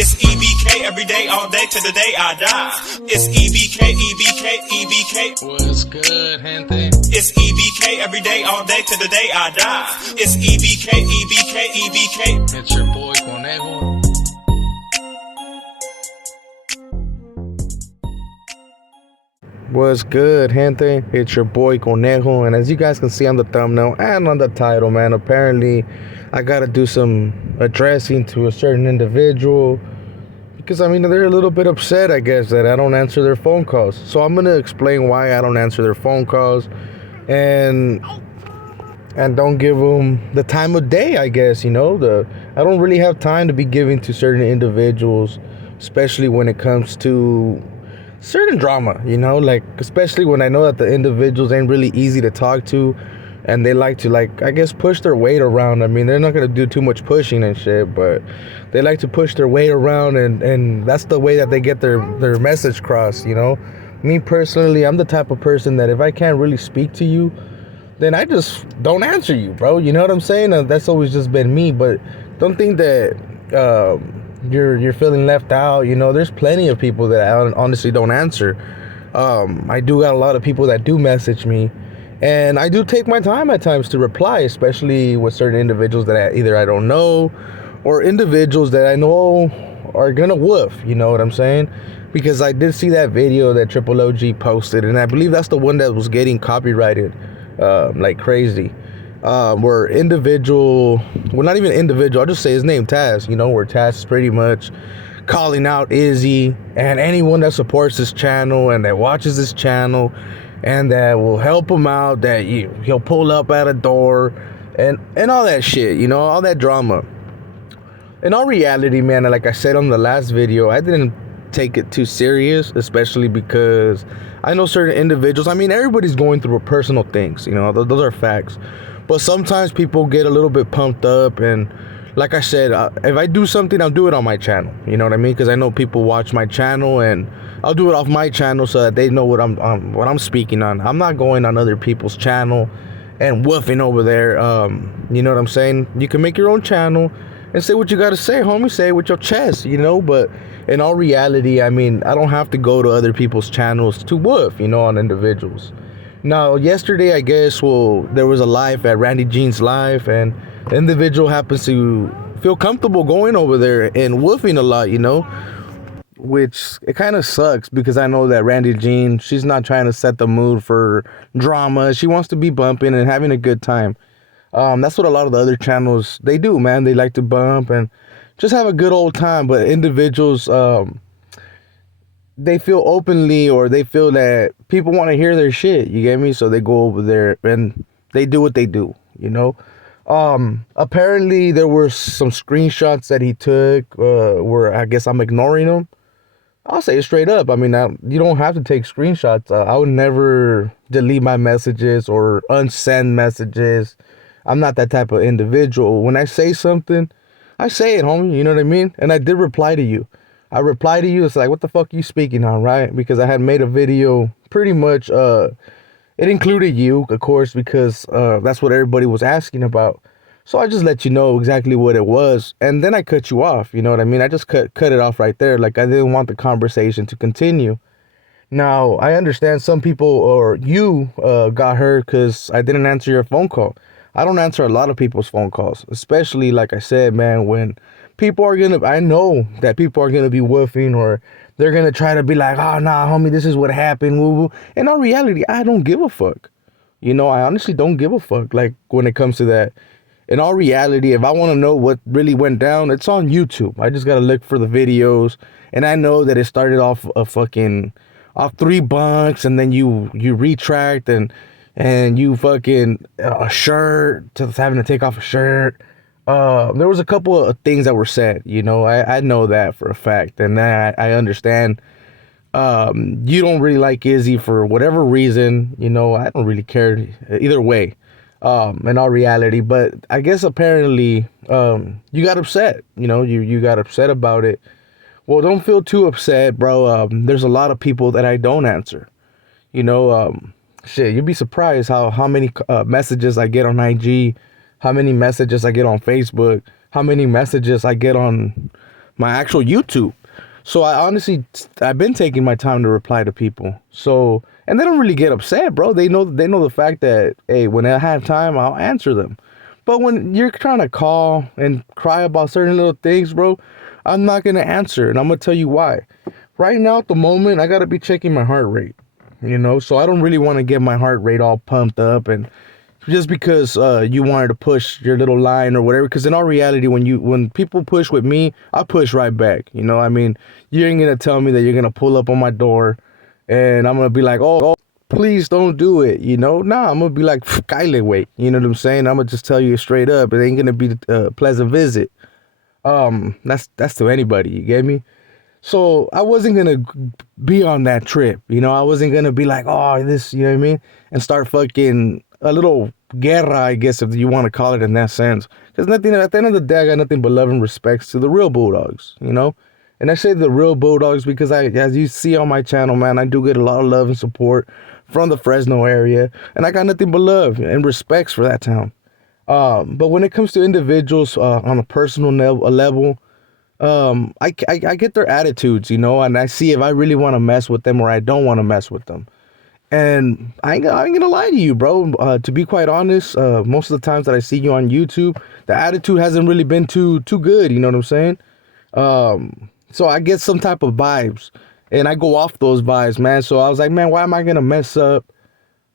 It's E.B.K every day, all day, to the day I die. It's E.B.K, E.B.K, E.B.K. What's good, gente? It's E.B.K every day, all day, to the day I die. It's E.B.K, E.B.K, E.B.K. It's your boy Conejo. What's good, gente? It's your boy Conejo, and as you guys can see on the thumbnail and on the title, man, apparently I gotta do some addressing to a certain individual because, I mean, they're a little bit upset, I guess, that I don't answer their phone calls. So I'm gonna explain why I don't answer their phone calls and don't give them the time of day, I guess, I don't really have time to be giving to certain individuals, especially when it comes to certain drama, like, especially when I know that the individuals ain't really easy to talk to and they like to, like, I guess, push their weight around. I mean, they're not going to do too much pushing and shit, but they like to push their weight around, and that's the way that they get their message across, Me personally, I'm the type of person that if I can't really speak to you, then I just don't answer you, bro. You know what I'm saying? That's always just been me, but don't think that you're feeling left out. There's plenty of people that I honestly don't answer. I do got a lot of people that do message me, and I do take my time at times to reply, especially with certain individuals that either I don't know or individuals that I know are gonna woof, you know what I'm saying? Because I did see that video that Triple OG posted, and I believe that's the one that was getting copyrighted like crazy. Where individual, well, not even individual, I'll just say his name, Taz, where Taz is pretty much calling out Izzy and anyone that supports this channel and that watches this channel and that will help him out, that he'll pull up at a door and all that shit, all that drama. In all reality, man, like I said on the last video, I didn't take it too serious, especially because I know certain individuals, I mean, everybody's going through personal things, those are facts. But sometimes people get a little bit pumped up, and like I said, if I do something, I'll do it on my channel. You know what I mean? Because I know people watch my channel, and I'll do it off my channel so that they know what I'm speaking on. I'm not going on other people's channel and woofing over there. You know what I'm saying? You can make your own channel and say what you gotta say, homie. Say it with your chest, But in all reality, I mean, I don't have to go to other people's channels to woof, on individuals. Now, yesterday, I guess, there was a live at Randy Jean's live, and the individual happens to feel comfortable going over there and woofing a lot, which it kind of sucks because I know that Randy Jean, she's not trying to set the mood for drama. She wants to be bumping and having a good time. That's what a lot of the other channels, they do, man. They like to bump and just have a good old time, but individuals, they feel openly, or they feel that people want to hear their shit, you get me? So they go over there and they do what they do, Apparently there were some screenshots that he took where I guess I'm ignoring them. I'll say it straight up. I mean, you don't have to take screenshots. I would never delete my messages or unsend messages. I'm not that type of individual. When I say something, I say it, homie, you know what I mean? And I did reply to you. I replied to you. It's like, what the fuck are you speaking on, right? Because I had made a video pretty much, it included you, of course, because that's what everybody was asking about. So I just let you know exactly what it was, and then I cut you off, you know what I mean? I just cut it off right there. Like, I didn't want the conversation to continue. Now, I understand some people, or you got hurt because I didn't answer your phone call. I don't answer a lot of people's phone calls, especially, like I said, man, when I know that people are going to be woofing, or they're going to try to be like, oh, nah, homie, this is what happened, woo-woo. In all reality, I don't give a fuck. I honestly don't give a fuck, like, when it comes to that. In all reality, if I want to know what really went down, it's on YouTube. I just got to look for the videos, and I know that it started off off 3 bunks, and then you retract, and you fucking a shirt, to having to take off a shirt. There was a couple of things that were said, I know that for a fact, and I understand. You don't really like Izzy for whatever reason, I don't really care either way, in all reality. But I guess apparently, you got upset, you got upset about it. Well, don't feel too upset, bro. There's a lot of people that I don't answer, shit, you'd be surprised how many messages I get on IG, how many messages I get on Facebook, how many messages I get on my actual YouTube. So I've been taking my time to reply to people. So, and they don't really get upset, bro. They know the fact that, hey, when I have time, I'll answer them. But when you're trying to call and cry about certain little things, bro, I'm not gonna answer, and I'm gonna tell you why. Right now, at the moment, I gotta be checking my heart rate. So I don't really want to get my heart rate all pumped up, and just because you wanted to push your little line or whatever. Because in all reality, when people push with me, I push right back. I mean, you ain't gonna tell me that you're gonna pull up on my door, and I'm gonna be like, oh, please don't do it. Nah, I'm gonna be like, Kyle, wait. You know what I'm saying? I'm gonna just tell you straight up. It ain't gonna be a pleasant visit. That's to anybody. You get me? So I wasn't gonna be on that trip. I wasn't gonna be like, oh, this, you know what I mean, and start fucking a little guerra, I guess, if you want to call it in that sense. Because nothing at the end of the day, I got nothing but love and respects to the real Bulldogs. And I say the real Bulldogs because as you see on my channel, man, I do get a lot of love and support from the Fresno area, and I got nothing but love and respects for that town. But when it comes to individuals on a personal level, I get their attitudes, and I see if I really want to mess with them or I don't want to mess with them. And I ain't gonna lie to you, bro. To be quite honest, most of the times that I see you on YouTube, the attitude hasn't really been too good. You know what I'm saying? So I get some type of vibes, and I go off those vibes, man. So I was like, man, why am I gonna mess up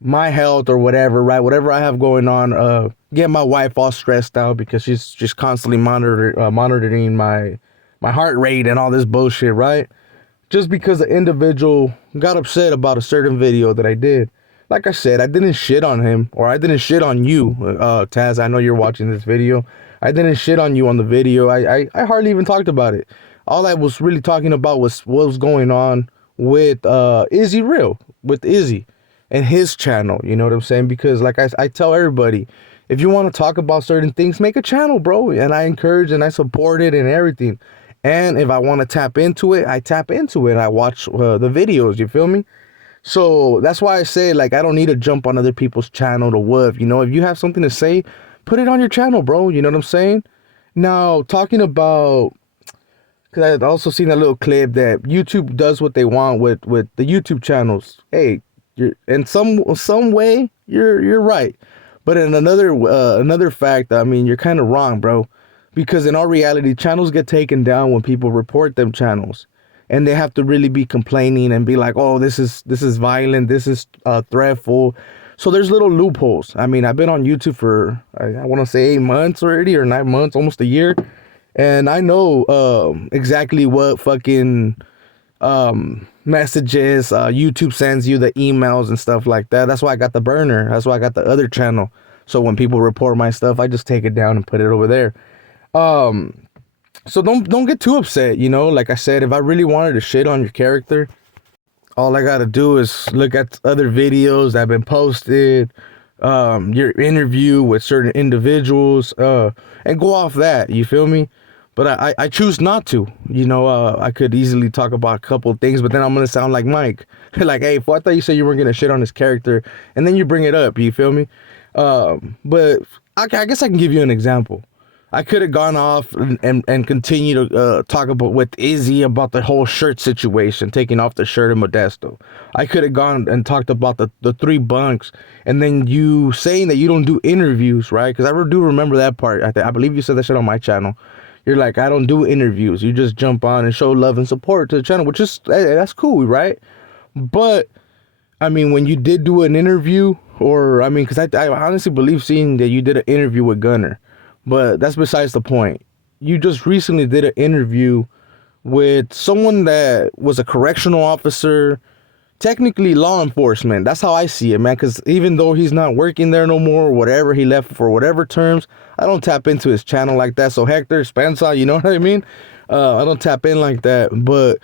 my health or whatever, right? Whatever I have going on, get my wife all stressed out because she's just constantly monitoring my heart rate and all this bullshit, right? Just because the individual got upset about a certain video that I did. Like I said, I didn't shit on him, or I didn't shit on you, Taz. I know you're watching this video. I didn't shit on you on the video. I hardly even talked about it. All I was really talking about was what was going on with with Izzy and his channel. You know what I'm saying? Because like I tell everybody, if you want to talk about certain things, make a channel, bro. And I encourage and I support it and everything. And if I want to tap into it, I tap into it. I watch the videos, you feel me? So that's why I say, like, I don't need to jump on other people's channel to woof. If you have something to say, put it on your channel, bro. You know what I'm saying? Now, talking about, because I've also seen a little clip that YouTube does what they want with the YouTube channels. Hey, you're in some way, you're right. But in another fact, I mean, you're kind of wrong, bro. Because in all reality, channels get taken down when people report them channels, and they have to really be complaining and be like, "Oh, this is violent, this is threatful." So there's little loopholes. I mean, I've been on YouTube for I want to say 8 months already, or 9 months, almost a year, and I know exactly what fucking messages YouTube sends you, the emails and stuff like that. That's why I got the burner. That's why I got the other channel. So when people report my stuff, I just take it down and put it over there. So don't get too upset, like I said, if I really wanted to shit on your character, all I gotta do is look at other videos that have been posted, your interview with certain individuals, and go off that, you feel me? But I choose not to, I could easily talk about a couple of things, but then I'm gonna sound like Mike, like, hey, I thought you said you weren't gonna shit on his character, and then you bring it up, you feel me? But I guess I can give you an example. I could have gone off and continue to talk about with Izzy about the whole shirt situation, taking off the shirt in Modesto. I could have gone and talked about the 3 bunks, and then you saying that you don't do interviews, right? Because I do remember that part. I believe you said that shit on my channel. You're like, I don't do interviews. You just jump on and show love and support to the channel, which is, hey, that's cool, right? But I mean, when you did do an interview, or I mean, because I honestly believe seeing that you did an interview with Gunner. But that's besides the point. You just recently did an interview with someone that was a correctional officer, technically law enforcement. That's how I see it, man. Because even though he's not working there no more, or whatever, he left for whatever terms, I don't tap into his channel like that. So Hector, Spencer, you know what I mean? I don't tap in like that. But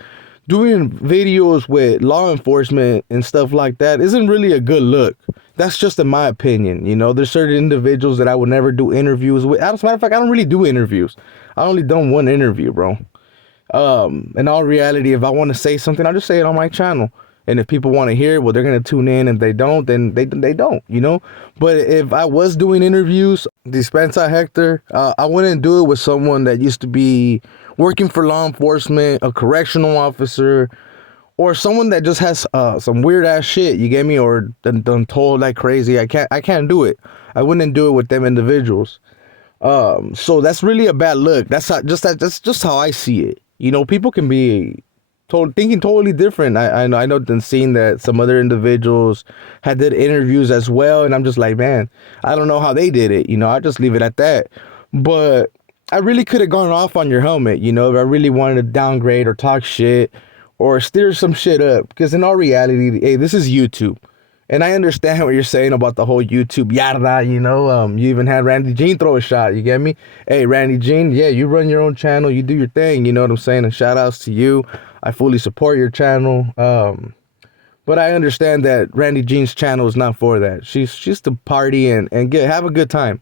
doing videos with law enforcement and stuff like that isn't really a good look. That's just in my opinion. There's certain individuals that I would never do interviews with. As a matter of fact, I don't really do interviews. I only done one interview, bro. In all reality, if I want to say something, I'll just say it on my channel. And if people want to hear it, well, they're going to tune in. And if they don't, then they don't, But if I was doing interviews, Dispensa Hector, I wouldn't do it with someone that used to be working for law enforcement, a correctional officer, or someone that just has some weird ass shit, you get me, or done told like crazy. I can't do it. I wouldn't do it with them individuals. So that's really a bad look. That's just how I see it. You know, people can be thinking totally different. I know than seeing that some other individuals had did interviews as well, and I'm just like, man, I don't know how they did it. You know, I just leave it at that. But I really could have gone off on your helmet. You know, if I really wanted to downgrade or talk shit or stir some shit up, because in all reality, hey, this is YouTube. And I understand what you're saying about the whole YouTube yada, you know. You even had Randy Jean throw a shot, you get me? Hey, Randy Jean, yeah, you run your own channel, you do your thing, you know what I'm saying? And shout outs to you. I fully support your channel. But I understand that Randy Jean's channel is not for that. She's to party and have a good time.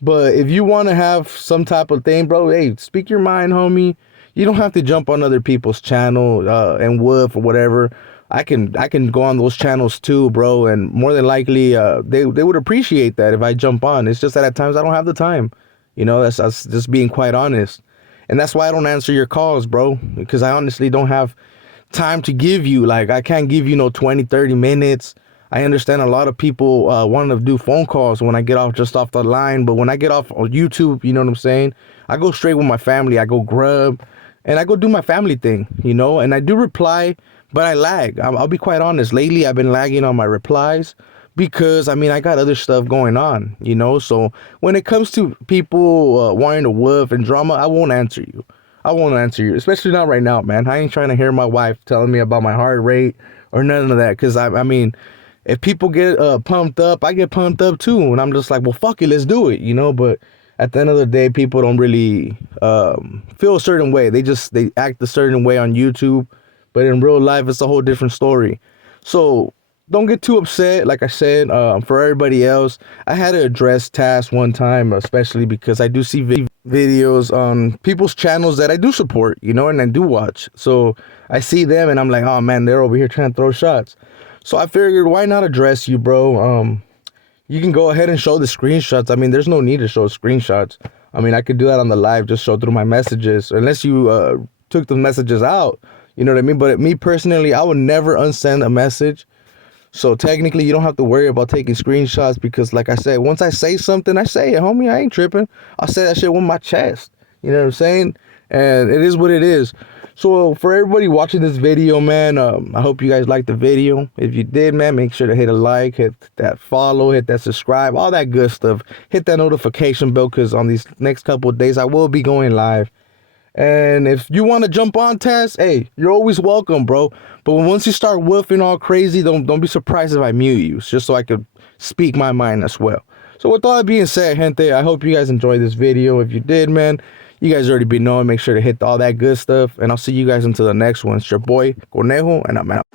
But if you want to have some type of thing, bro, hey, speak your mind, homie. You don't have to jump on other people's channel and woof or whatever. I can go on those channels too, bro, and more than likely they would appreciate that if I jump on. It's just that at times I don't have the time. You know, that's just being quite honest. And that's why I don't answer your calls, bro, because I honestly don't have time to give you. Like, I can't give you 20, 30 minutes. I understand a lot of people want to do phone calls when I get off the line, but when I get off on YouTube, you know what I'm saying? I go straight with my family. I go grub and I go do my family thing, you know, and I do reply, but I lag. I'll be quite honest. Lately, I've been lagging on my replies because, I mean, I got other stuff going on, you know? So when it comes to people wanting to woof and drama, I won't answer you. I won't answer you, especially not right now, man. I ain't trying to hear my wife telling me about my heart rate or none of that, because, I mean, if people get pumped up, I get pumped up too. And I'm just like, well, fuck it, let's do it, you know? But at the end of the day, people don't really feel a certain way. They act a certain way on YouTube. But in real life, it's a whole different story. So don't get too upset. Like I said, for everybody else, I had to address tasks one time, especially because I do see videos on people's channels that I do support, you know, and I do watch. So I see them and I'm like, oh man, they're over here trying to throw shots. So I figured, why not address you, bro? You can go ahead and show the screenshots. I mean, there's no need to show screenshots. I mean, I could do that on the live, just show through my messages, unless you took the messages out. You know what I mean? But me personally, I would never unsend a message. So technically, you don't have to worry about taking screenshots because, like I said, once I say something, I say it, homie. I ain't tripping. I'll say that shit with my chest. You know what I'm saying? And it is what it is. So for everybody watching this video, man, I hope you guys liked the video. If you did, man, make sure to hit a like, hit that follow, hit that subscribe, all that good stuff. Hit that notification bell because on these next couple of days, I will be going live. And if you want to jump on Taz, hey, you're always welcome, bro. But once you start woofing all crazy, don't be surprised if I mute you, just so I could speak my mind as well. So with all that being said, gente, I hope you guys enjoyed this video. If you did, man, you guys already be knowing. Make sure to hit all that good stuff. And I'll see you guys until the next one. It's your boy, Conejo, and I'm out.